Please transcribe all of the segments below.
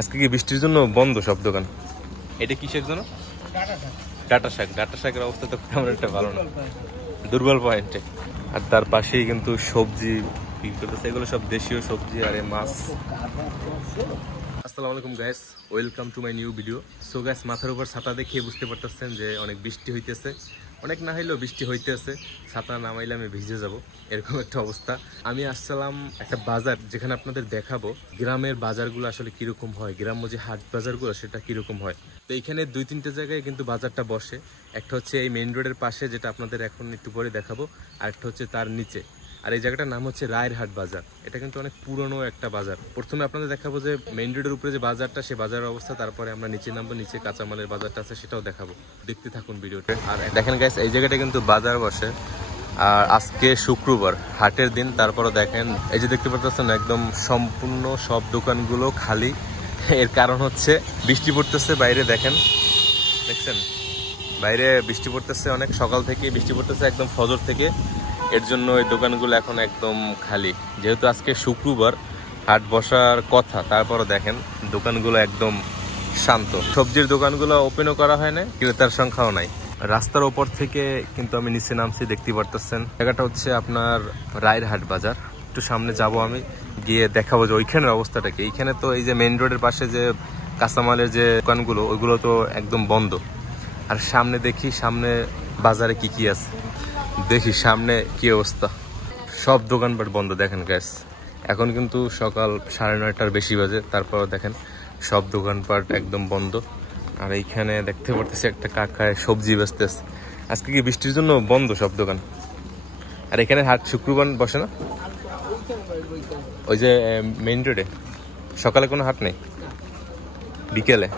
আজকে কি বৃষ্টির জন্য বন্ধ সব দোকান? এটা কিসের জন্য? ডাটা শাক। ডাটা শাকের অবস্থা তো তেমন একটা ভালো না, দুর্বল পয়েন্টে। আর তার পাশেই কিন্তু সবজি বিক্রি করতেছে, এগুলো সব দেশীয় সবজি আর মাছ। আসসালামু আলাইকুম guys, welcome to my new video. So guys, মাথার উপর ছাতা দেখে বুঝতে পারতেছেন যে অনেক বৃষ্টি হইতেছে, অনেক না হইলেও বৃষ্টি হইতেছে। ছাতা নামাইলে আমি ভিজে যাব, এরকম একটা অবস্থা। আমি আসছিলাম একটা বাজার, যেখানে আপনাদের দেখাবো গ্রামের বাজারগুলো আসলে কিরকম হয়, গ্রাম্য যে হাট বাজারগুলো সেটা কিরকম হয়। তো এইখানে দুই তিনটে জায়গায় কিন্তু বাজারটা বসে। একটা হচ্ছে এই মেইন রোডের পাশে, যেটা আপনাদের এখন একটু পরে দেখাবো, আর একটা হচ্ছে তার নিচে। আর এই জায়গাটার নাম হচ্ছে রায়ের হাট বাজার। এটা কিন্তু অনেক পুরনো একটা বাজার। প্রথমে আপনাদের দেখাবো যে মেইন রোডের উপরে যে বাজারটা, সেই বাজারের অবস্থা, তারপরে আমরা নিচে নামবো, নিচে কাঁচামালের বাজারটা আছে সেটাও দেখাবো। দেখতে থাকুন ভিডিওটা। আর দেখেন গাইস, এই জায়গাটা কিন্তু বাজার বসে, আর আজকে শুক্রবার, হাটের দিন। তারপরও দেখেন, এই যে দেখতে পাচ্ছেন একদম সম্পূর্ণ সব দোকানগুলো খালি। এর কারণ হচ্ছে বৃষ্টি পড়তেছে বাইরে, দেখেন, দেখছেন বাইরে বৃষ্টি পড়তেছে অনেক সকাল থেকে, বৃষ্টি পড়তেছে একদম ফজর থেকে। এর জন্য এই দোকানগুলো এখন একদম খালি। যেহেতু আজকে শুক্রবার, হাট বসার কথা, তারপরও দেখেন দোকানগুলো একদম শান্ত। সবজির দোকানগুলো ওপেনও করা হয় না, ক্রেতার সংখ্যাও নাই। রাস্তার ওপর থেকে কিন্তু আমি নিচে নামছি, দেখতে পারতেছেন। জায়গাটা হচ্ছে আপনার রায়ের হাট বাজার। একটু সামনে যাব, আমি গিয়ে দেখাবো যে ওইখানের অবস্থাটা কি। এইখানে তো এই যে মেইন রোডের পাশে যে কাঁচামালের যে দোকানগুলো, ওইগুলো তো একদম বন্ধ। আর সামনে দেখি, সামনে বাজারে কি কি আছে, দেখি সামনে কি অবস্থা। সব দোকানপাট বন্ধ। দেখেন গ্যাস, এখন কিন্তু সকাল 9:30টার বেশি বাজে, তারপর দেখেন সব দোকানপাট একদম বন্ধ। আর এইখানে দেখতে পারতেছি একটা কাকায় সবজি বেচতেছে। আজকে কি বৃষ্টির জন্য বন্ধ সব দোকান। আর এখানে হাট শুক্রবার বসে না, ওই যে মেইন রোডে সকালে কোনো হাট নেই, বিকেলে।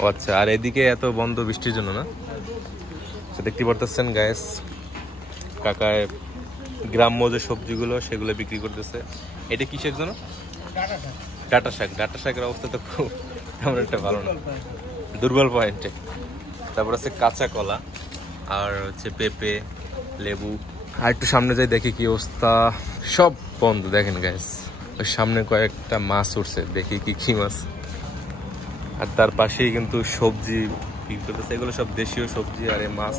ও আচ্ছা, আর এদিকে এত বন্ধ বৃষ্টির জন্য না। দেখতে পারতেছেন গ্যাস, কাকায় গ্রাম্য যে সবজিগুলো সেগুলো বিক্রি করতেছে। এটা কিসের জন্য? ডাটা শাক। ডাটা শাকের অবস্থা তো খুব তেমন একটা ভালো না, দুর্বল পয়েন্টে। তারপর আছে কাঁচা কলা, আর হচ্ছে পেঁপে, লেবু। আর একটু সামনে যাই, দেখি কি অবস্থা। সব বন্ধ। দেখেন গাইস, ওই সামনে কয়েকটা মাছ উঠছে, দেখি কি কি মাছ। আর তার পাশেই কিন্তু সবজি বিক্রি করতেছে, এগুলো সব দেশীয় সবজি আর মাছ।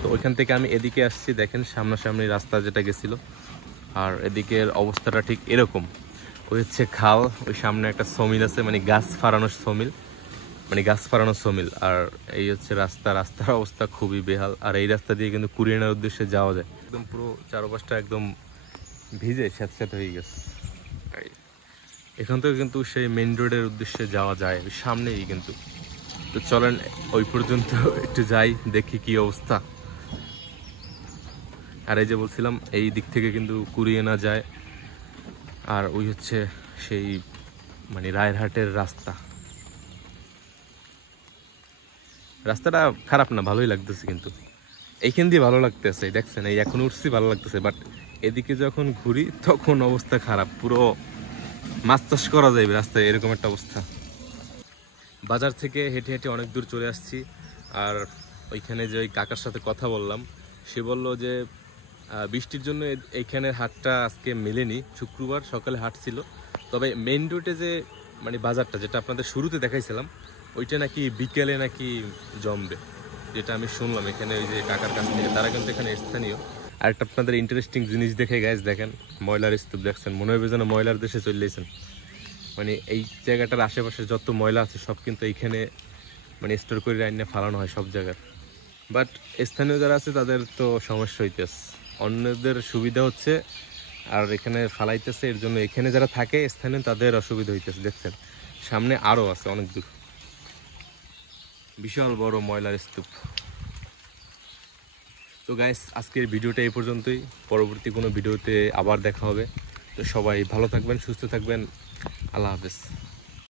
তো ওইখান থেকে আমি এদিকে আসছি, দেখেন সামনাসামনি রাস্তা যেটা গেছিল। আর এদিকের অবস্থাটা ঠিক এরকম। ওই হচ্ছে খাল, ওই সামনে একটা সমিল আছে, মানে গাছ ফাড়ানোর সমিল, আর এই হচ্ছে রাস্তা। রাস্তার অবস্থা খুবই বেহাল। আর এই রাস্তা দিয়ে কিন্তু কুরিয়ানের উদ্দেশ্যে যাওয়া যায়, একদম পুরো চারপাশটা একদম ভিজে স্যাঁতস্যাঁতে হয়ে গেছে। এখান থেকে কিন্তু সেই মেইন রোডের উদ্দেশ্যে যাওয়া যায়, সামনেই কিন্তু। তো চলেন ওই পর্যন্ত একটু যাই, দেখি কি অবস্থা। আর এই যে বলছিলাম, এই দিক থেকে কিন্তু কুরিয়ে না যায়। আর ওই হচ্ছে সেই মানে রায়েরহাটের রাস্তা। রাস্তাটা খারাপ না, ভালোই লাগতেছে, কিন্তু এইখান দিয়ে ভালো লাগতেছে। দেখছেন, এই এখন উঠছি, ভালো লাগতেছে। বাট এদিকে যখন ঘুরি তখন অবস্থা খারাপ, পুরো মাছ চাষ করা যাবে রাস্তায়, এরকম একটা অবস্থা। বাজার থেকে হেঁটে হেঁটে অনেক দূর চলে আসছি। আর ওইখানে যে ওই কাকার সাথে কথা বললাম, সে বলল যে বৃষ্টির জন্য এইখানের হাটটা আজকে মেলেনি। শুক্রবার সকালে হাট ছিল, তবে মেইন রোডে যে মানে বাজারটা, যেটা আপনাদের শুরুতে দেখাইছিলাম, ওইটা নাকি বিকেলে নাকি জমবে, যেটা আমি শুনলাম এখানে ওই যে কাকার কাছ থেকে। তারা কিন্তু এখানে স্থানীয়। আর একটা আপনাদের ইন্টারেস্টিং জিনিস দেখে গাইজ, দেখেন ময়লার স্তূপ। দেখছেন, মনে হবে যেন ময়লার দেশে চলেছেন। মানে এই জায়গাটার আশেপাশে যত ময়লা আছে সব কিন্তু এইখানে মানে স্টোর করে রান্না ফালানো হয় সব জায়গার। বাট স্থানীয় যারা আছে তাদের তো সমস্যা হইতেছে, অন্যদের সুবিধা হচ্ছে আর এখানে ফালাইতেছে। এর জন্য এখানে যারা থাকে স্থানীয়, তাদের অসুবিধা হইতেছে। দেখছেন সামনে আরও আছে অনেক দূর, বিশাল বড় ময়লার স্তূপ। তো গাইস, আজকের ভিডিওটা এই পর্যন্তই। পরবর্তী কোনো ভিডিওতে আবার দেখা হবে। তো সবাই ভালো থাকবেন, সুস্থ থাকবেন। আল্লাহ হাফেজ।